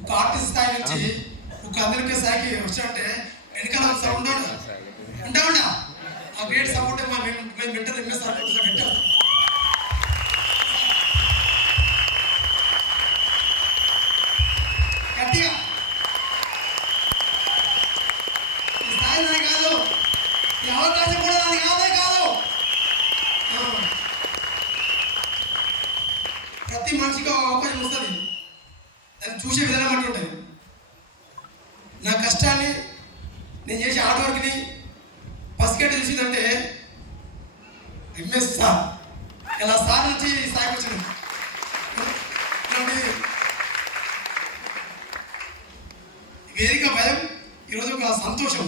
ఒక ఆర్టిస్ట్ స్థాయి నుంచి ఒక అందరికీ స్థాయికి వచ్చామంటే వెనకాల సౌండ్ ఉంటా ఉంటా ఆ గ్రేట్ సపోర్ట్ మేము మా మెంటర్ సపోర్ట్ గట్టారు గట్టిగా. స్థాయి నాది కాదు. ఈ అవకాశం కూడా నాది కాదే కాదు. ప్రతి మనిషికి అవకాశం వస్తుంది. దాన్ని చూసే విధానం కష్టాన్ని నేను చేసే హార్డ్ వర్క్ని పసిగట్టి చూసిందంటే ఎంఎస్ సార్ ఇలా సార్ నుంచి ఈ స్థాయికి వచ్చింది. వేదిక భయం ఈరోజు ఒక సంతోషం.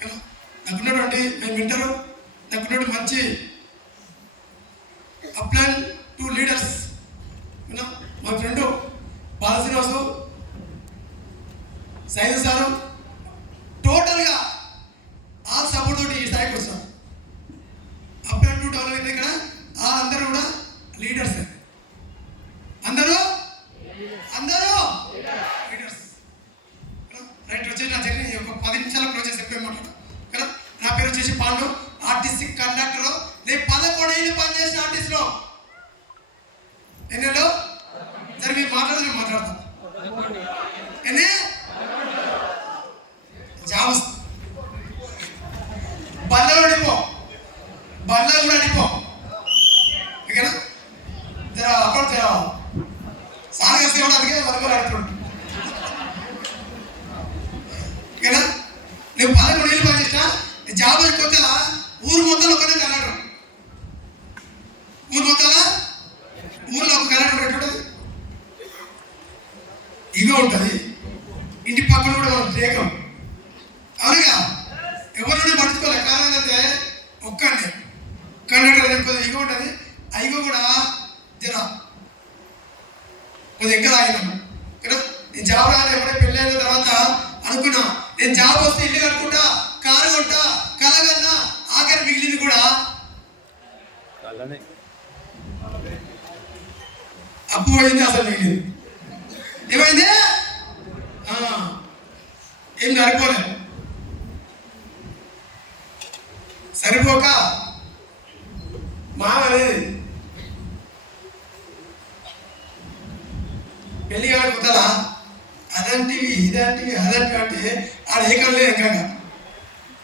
కదా? నాకున్నటువంటి మేము వింటారు నాకున్నటువంటి మంచి upline two leaders. Science sir టోటల్గా ఆల్ సపోర్ట్ తోటి ఈ స్థాయికి వస్తాం. అప్ అండ్ టూ డెవలప్ అయితే ఇక్కడ ఆ అందరూ కూడా లీడర్స్ అందరూ? అందరూ? లీడర్స్ రైట్ వచ్చేసి నా జరిగిన ఒక పది నిమిషాల ప్రాసెస్ చెప్పే మాట్లాడు కదా నా పేరు వచ్చేసి పాండు ఆర్టిస్టిక్ కండక్టర్ నేను పదకొండు ఏళ్ళు పనిచేసిన ఆర్టిస్ట్లో ఎన్నెళ్ళు సరే మీరు మాట్లాడదు మాట్లాడతాను అప్పు పడింది అసలు మిగిలింది ఏమైంది? ఏం సరిపోలే. సరిపోక మా అనేది పెళ్ళి కాని కుదలా అదంటివి ఇదంటివి అదంటివి అంటే ఆడ ఏకం ఇంకా ఎక్కడా?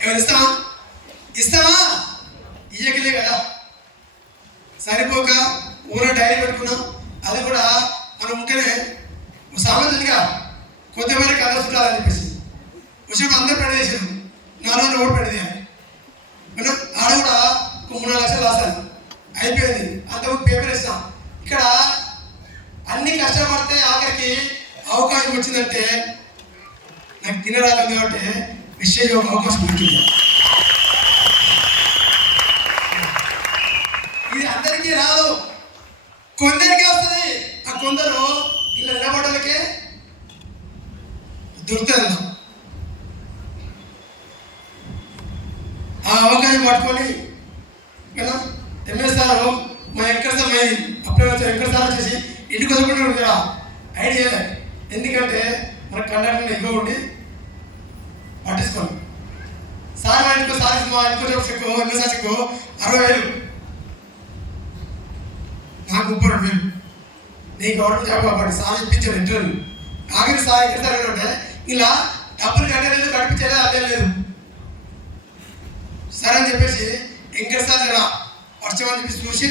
ఏమైనా ఇస్తామా ఇస్తామా ఇయ్యకలే కదా. సరిపోక ఊరో డైరీ పెట్టుకున్నాం. అది కూడా మనం ఉంటేనే సామాన్యులుగా కొద్దిమంది కథ చుట్టాలని చెప్పేసి. విషయం అందరూ పెడ చేసారు నాలుగు ఓటు పెడది ఆడ కూడా ఒక మూడు లక్షలు రాశాను అయిపోయింది. అంతకుముందు పేపర్ ఇస్తాం ఇక్కడ అన్ని కష్టపడితే ఆఖరికి అవకాశం వచ్చిందంటే నాకు తినరాదు కాబట్టి విషయం అవకాశం వచ్చింది ఇది అందరికీ రాదు కొందరికే వస్తుంది. ఆ కొందరు ఇలా నిలబడలకే దొరుకుతుంది ఆ అవకాశం పట్టుకొని కదా ఎంఎస్ మా వెంకట సార్ మై అప్పుడే వచ్చి వెంకట సార్ వచ్చేసి ఇంటికి వదులుకుంటే కదా. ఐడియా ఎందుకంటే మన కండక్టర్ ఎక్కువ ఉండి పట్టించుకోండి సార్ మా ఇంటికి సార్ మా ఇంటికి చెప్పు చెక్కు ఎంఎస్ చెక్కు అరవై వేలు. ముప్పై రెండు వేలు నీ గవర్నమెంట్ జాబ్ కాబట్టి సార్ ఇప్పించాడు ఇంటర్వ్యూ ఆఖరి సార్ ఎక్కడ అంటే ఇలా డబ్బులు కట్టలేదు కనిపించేది అదే లేదు. సరే అని చెప్పేసి వెంకట సార్ ఇలా వర్షం అని చెప్పేసి చూసి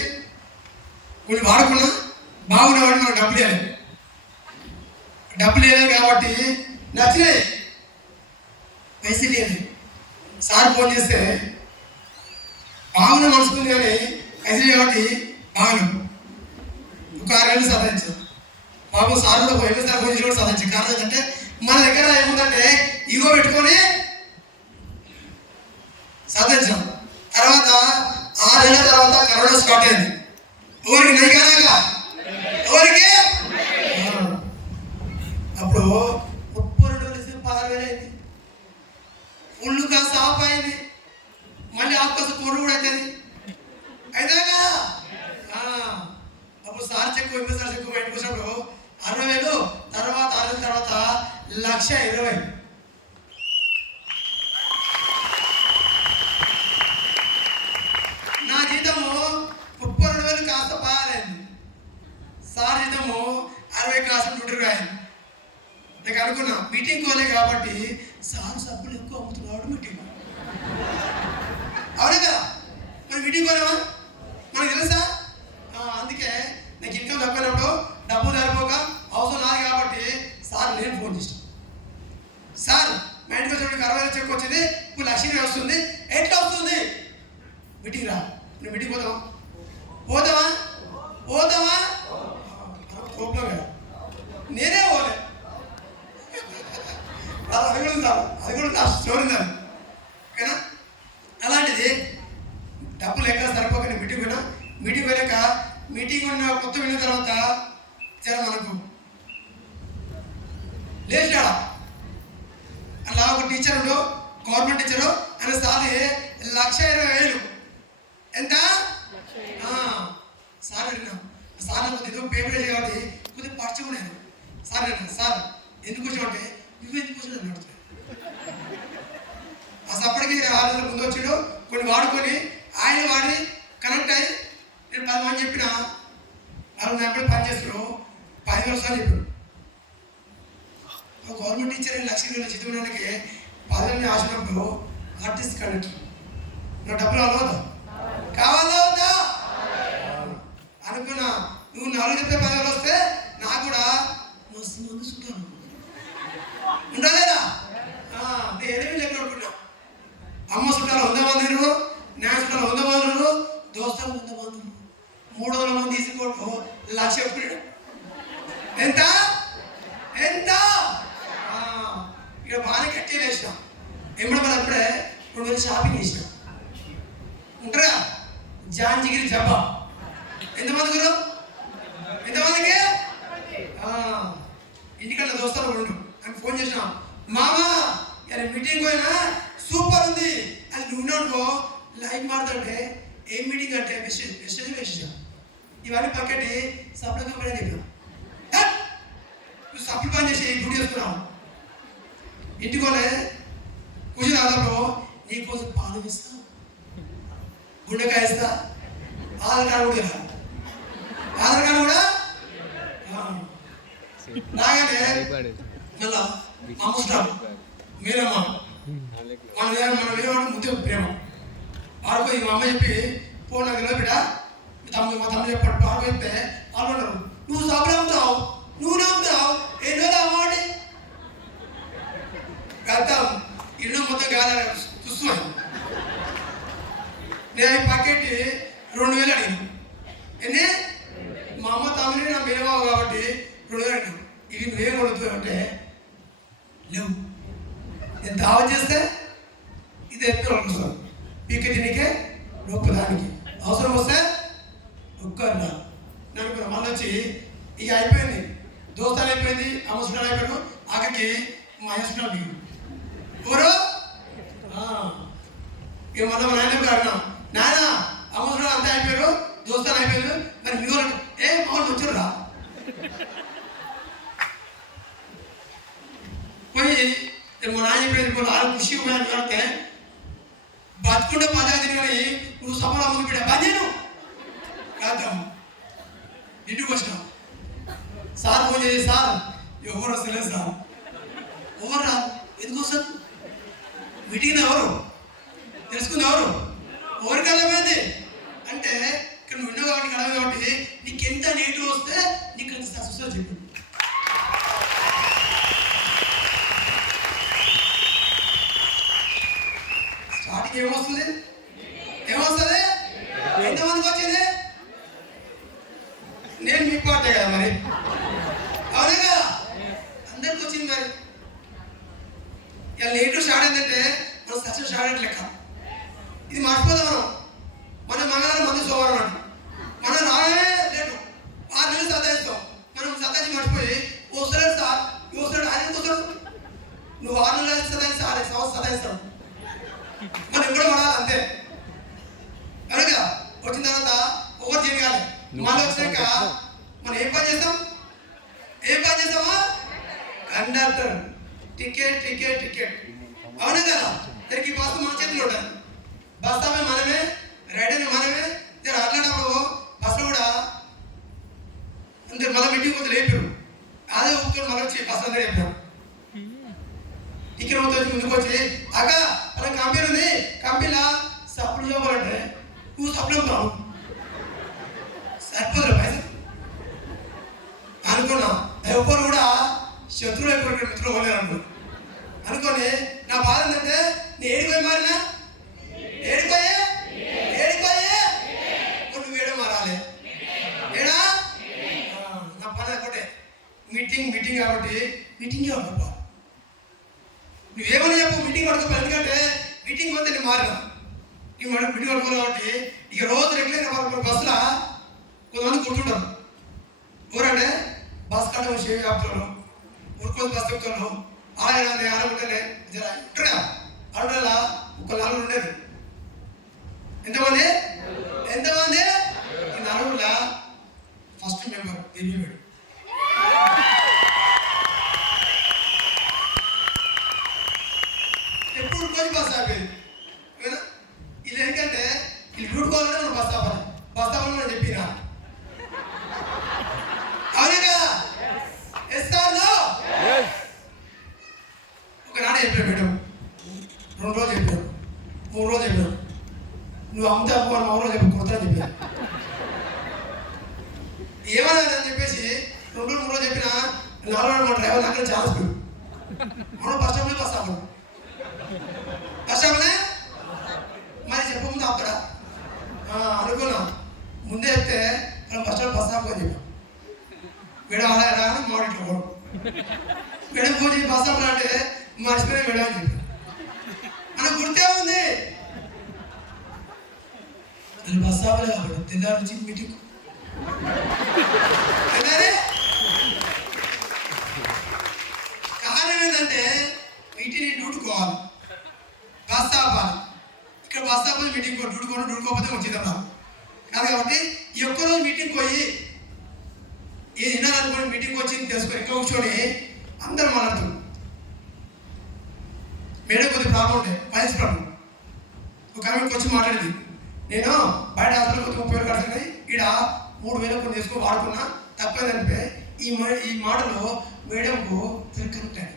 కొన్ని వాడుకున్నా బాగున్నవాడు మనకు డబ్బులు ఇవ్వాలి. డబ్బులు ఇవ్వలేదు కాబట్టి నచ్చినాయి. పైసలు ఇవ్వలేదు సార్ ఫోన్ చేస్తే బాగున్న మనసుకుంది కానీ పైసలు కాబట్టి బాగున్నాం. ఒక ఆరు గంటలు సాధించాం. బాబు సార్ కూడా పోయి సార్ గురించి కూడా సాధించు. కారణం ఏంటంటే మన దగ్గర ఏముందంటే ఇగో పెట్టుకొని సాధించాం. తర్వాత ఆరు నెలల తర్వాత కరోనా స్టార్ట్ అయింది. ఎవరికి? నైకానాక ఎవరికి ఆ. అప్పుడు ముప్పై రెండు వేలు ఇస్తే పదహారు వేలు అయింది ఫుల్ కాస్త ఆఫ్ అయింది మళ్ళీ ఆఫ్ కాస్త కొడు కూడా అవుతుంది అయితే కదా ఆ. అప్పుడు sir cheque MP sir cheque బయటకు వచ్చినప్పుడు అరవై వేలు తర్వాత ఆరు నెలల తర్వాత లక్ష ఇరవై నా జీతము ముప్పై రెండు వేలు కాస్త పారైంది సార్ అరవై కాసులు నూట ఇరవై అయింది నాకు అనుకున్నా మీటింగ్ పోలే కాబట్టి సార్ సబ్బులు ఎక్కువ అమ్ముతున్నాడు మీటింగ్ అవునా కదా? మరి మీటింగ్ పోలేమా? మనకు తెలుసా? అందుకే నాకు ఇన్కమ్ తప్పినప్పుడు డబ్బు సరిపోక అవసరం రాదు కాబట్టి సార్ నేను ఫోన్ చేస్తాను సార్ మా ఇంటికి వచ్చినప్పుడు అరవై వేలు చెక్ వచ్చింది ఇప్పుడు లక్ష ఇరవై వస్తుంది ఎట్లా వస్తుంది? మీటింగ్ రా. నువ్వు మీటింగ్ పోదాం పోతావా పోతావా కోపం కదా నేనే పోలే అది అది కూడా ఉందా అది కూడా నా స్టోరీ ఉందా ఓకేనా అలాంటిది డబ్బులు ఎక్కడ సరిపోక నేను మీటింగ్ పోయినా మీటింగ్ పోయినాక మీటింగ్ ఉన్న కొత్త విన్న తర్వాత జర మనకు లేచాడా అలా ఒక టీచర్ ఉండు గవర్నమెంట్ టీచరు ఆయన సారి లక్ష ఇరవై వేలు ఎంత ఆ, సార్ అడిగినా. సార్ నాకు ఏదో పేపర్ వేసి కాబట్టి కొద్దిగా పరిచయం ఉన్నాను సార్ అడిగినా సార్ ఎందుకు వచ్చావంటే నువ్వు ఎందుకు వచ్చావు? అని అడుగుతాను అసలు అప్పటికి ఆ రోజుల ముందు వచ్చాడు. కొన్ని వాడుకొని ఆయన వాడి కనెక్ట్ అయ్యి నేను పది మంది చెప్పిన. వాళ్ళు నా ఎప్పుడు పని పది వర్షాలు చెప్పాడు గవర్నమెంట్ టీచర్ లక్ష్మీ వేల చదివడానికి పదవిని ఆశినప్పుడు ఆర్టిస్ట్ కండక్టర్ నా డబ్బులు అవ్వదా కావాలా వద్దా అనుకున్నా నువ్వు నాలుగు చెప్పే పదవులు వస్తే నాకు కూడా మస్తు మంది చుట్టాను ఉండలేదా ఆ, నేను ఎనిమిది లెక్క అనుకున్నా అమ్మ చుట్టాలు వంద మంది ఉన్నారు, నా చుట్టాలు వంద మంది ఉన్నారు, దోస్తులు వంద మంది ఉన్నారు. మూడు వందల మంది తీసుకోవడం లక్ష చెప్పాడు ఎంత ఎంత ఆ, ఇక బాగానే కట్టి వేసిన ఎమ్మడి అప్పుడే రెండు వేలు ఉంటారా జాంజిగిరి జబ్బా. ఎంతమంది గురు? ఎంతమందికి? ఆ, ఇంటికన్నా దోస్తాలు ఉండు. అని ఫోన్ చేసిన మామా ఇలా మీటింగ్ పోయినా? సూపర్ ఉంది. అది నువ్వు అనుకో లైన్ మారుతుంటే ఏం మీటింగ్ అంటే మెసేజ్ మెసేజ్ మెసేజ్ ఇవన్నీ పక్కటి సప్లై కంపెనీ చెప్పినా. నువ్వు సప్లై పని చేసి డ్యూటీ చేస్తున్నావు. ఇంటికోలే కూర్చుని ఆదాపు నీకోసం ఇస్తా గుండెకాయ ఇస్తా ఆధార్ కార్డు కూడా ఇవ్వాలి. ఆధార్ కార్డు కూడా? ఆ. మళ్ళా అమ్మ స్టాప్ మీరమ్మా మన మీద మన మీద ముద్దు ప్రేమ. ఆడుకో మా అమ్మ చెప్పి ఫోన్ నాకు బిడ్డ మీ తమ్ముడు మా తమ్ముడు చెప్పాడు ఆడుకో చెప్తే ఆడుకుంటారు నువ్వు సబ్బులు అమ్ముతావు నువ్వు నమ్ముతావు ఎన్నో అమ్మవాడి గతం ఇల్లు మొత్తం గాలి చూస్తున్నాను నేను ఈ ప్యాకెట్ రెండు వేలు అడిగాను. ఎన్ని? మా అమ్మ తమ్ముని నా మేనమావ కాబట్టి రెండు వేలు అడిగాను. ఇది నువ్వేం కొడుతున్నావు అంటే లేవు. నేను దావా చేస్తే ఇది ఎత్తున అనుకుంటాను పీక తినికే నొప్పు అవసరం వస్తే ఒక్కరు నలుగురు మళ్ళీ వచ్చి ఇక అయిపోయింది. దోస్తాలు అయిపోయింది అమసుడాలు అయిపోయాడు ఆఖరికి మా యశ్వరాలు ఎవరు? ఇక మళ్ళీ మా నాయన గారు నానా నాయన అమసుడాలు అంతా అయిపోయారు దోస్తాలు అయిపోయారు మరి మీ వాళ్ళు ఏ మా వాళ్ళు వచ్చారురా? పోయి మా నాన్న నాయన కూడా ఆరు ఖుషి పోయాను కడితే బతుకుంటే పంచాయతీ కానీ నువ్వు సభలో ముందు పెట్టా. బందేను కాద్దాం ఇంటికి వచ్చినాం సార్ ఫోన్ చేసి సార్ ఎవరు వస్తలేదు సార్? ఎవరు రా ఎందుకు వస్తారు? మీటింగ్ ఎవరు? తెలుసుకుంది ఎవరు? ఎవరికి అర్థమైంది అంటే ఇక్కడ నువ్వు ఉన్నావు కాబట్టి అడవి కాబట్టి నీకు ఎంత నెగిటివ్ వస్తే నీకు అంత సక్సెస్ చెప్పు. స్టార్టింగ్ ఏమొస్తుంది? ఏమొస్తుంది? ఎంతమందికి వచ్చింది? నేను మీ పాటే కదా మరి. అవునే కదా? అందరికి వచ్చింది మరి. ఇలా లేట్ స్టార్ట్ అయిందంటే మన సక్సెస్ స్టార్ట్ లెక్క. ఇది మర్చిపోదాం మనం మన మంగళవారం మంది సోమవారం అంట మనం రాగానే లేటు ఆరు నెలలు సతాయిస్తాం మనం సతాయించి మర్చిపోయి వస్తున్నాడు సార్ నువ్వు వస్తున్నాడు ఆయన ఎందుకు వస్తాడు నువ్వు ఆరు నెలలు సతాయిస్తా ఆరు సంవత్సరం సతాయిస్తాడు మనం కూడా పడాలి అంతే. కదా? వచ్చిన తర్వాత ఒకటి చేయాలి. మళ్ళీ వచ్చినాక మనం ఏం పని చేస్తాం? ఏం పని చేస్తామా? కండక్టర్. Ticket ticket ticket. అవును కదా? దానికి బస్సు మన చేతిలో ఉంటుంది బస్తామే మనమే రైడర్ మనమే జర అట్లాంటప్పుడు బస్సులో కూడా అందరు మళ్ళీ ఇంటికి వచ్చి లేపారు. అదే ఊపుకొని మళ్ళీ వచ్చి బస్సు అందరూ చెప్పారు ఇక్కడ వచ్చి ముందుకు వచ్చి అక్క అలా కంపెనీ ఉంది కంపెనీలా సప్లు చెప్పాలంటే నువ్వు సప్లు అమ్ముతావు సరిపోదు పైసలు. అనుకున్నా ఎవరు కూడా శత్రువు ఎప్పుడు మిత్రులు పోలేరు అనుకో అనుకొని నా బాధ ఏంటంటే నేను ఏడిపోయి మారినా ఏడిపోయే ఏడిపోయే నువ్వు వేయడం మారాలి ఏడా ఆ, నా పని ఒకటే మీటింగ్ కాబట్టి మీటింగే ఉండదు నువ్వేమని చెప్పు మీటింగ్ పడుకో ఎందుకంటే మీటింగ్ పోతే నేను మారినా నీ వాడు మీటింగ్ పడుకో కాబట్టి ఇక రోజు రెగ్యులర్గా మన బస్సులో కొంతమంది కూర్చుంటారు ఎవరంటే బస్ కట్ట షేవ్ ఆపుతారు ఉరుకోదు బస్ ఎక్కుతారు ఆయన ఆడకుంటేనే జర ఇక్కడ ఆడలా ఒక నలుగురు ఉండేది. ఎంతమంది? ఎంతమంది? నలుగురుల ఫస్ట్ మెంబర్ దివ్యమేడు ఎప్పుడు రోజు బస్ ఆపేది కదా ఇది ఎందుకంటే ఇది రూట్ కావాలంటే మనం బస్ ఆపాలి బస్ ఆపాలని మనం చెప్పినా. అవునే? కదా ఇస్తాను ఒకనాడు చెప్పాడు మేడం రెండు రోజులు చెప్పాడు. మూడు రోజులు చెప్పాడు. నువ్వు అమ్ముతా అమ్ము అని మూడు రోజులు చెప్పి కొడతా చెప్పా ఏమన్నా అని చెప్పేసి రెండు రోజులు మూడు రోజులు చెప్పినా నాలుగు రోజులు మా డ్రైవర్ అక్కడ చాలా స్పీడ్. మనం బస్ స్టాప్లో బస్ ఆపడు బస్ స్టాప్నే మరి చెప్పముందు అక్కడ అనుకున్నాం. ముందే చెప్తే మనం బస్ స్టాప్ బస్ ఆపుకొని చెప్పాం. మేడం ఆడారా అని మాడిట్లో పోడు మేడం ఫోన్ బస్ స్టాప్ అంటే మర్చిపోయిన మేడం అని చెప్పి. మనకు గుర్తే ఉంది. అది బస్ స్టాప్లే కాబట్టి తెల్లారి నుంచి మీటింగ్. కారణం ఏంటంటే వీటిని డ్యూటుకోవాలి ఇక్కడ బస్ మీటింగ్ మీటింగ్ డ్యూటుకోవడం డ్యూటుకోకపోతే వచ్చిందమ్మా కాదు కాబట్టి ఈ ఒక్క మీటింగ్ పోయి ఏ వినాలనుకోని మీటింగ్ వచ్చింది తెలుసుకొని ఇక్కడ కూర్చొని అందరూ మాట్లాడుతారు మేడం కొద్ది ప్రాబ్లం ఉండే ఫైల్స్ ప్రాబ్లం ఒక ఆమెకి వచ్చి మాట్లాడింది నేను బయట హాస్పిటల్ కొద్దిగా ముప్పై వేలు కడుతున్నాయి ఈడ మూడు వేలు కొన్ని తీసుకొని వాడుకున్నా తప్పేదంటే ఈ ఈ మాటలో మేడంకు తిరగంటాయి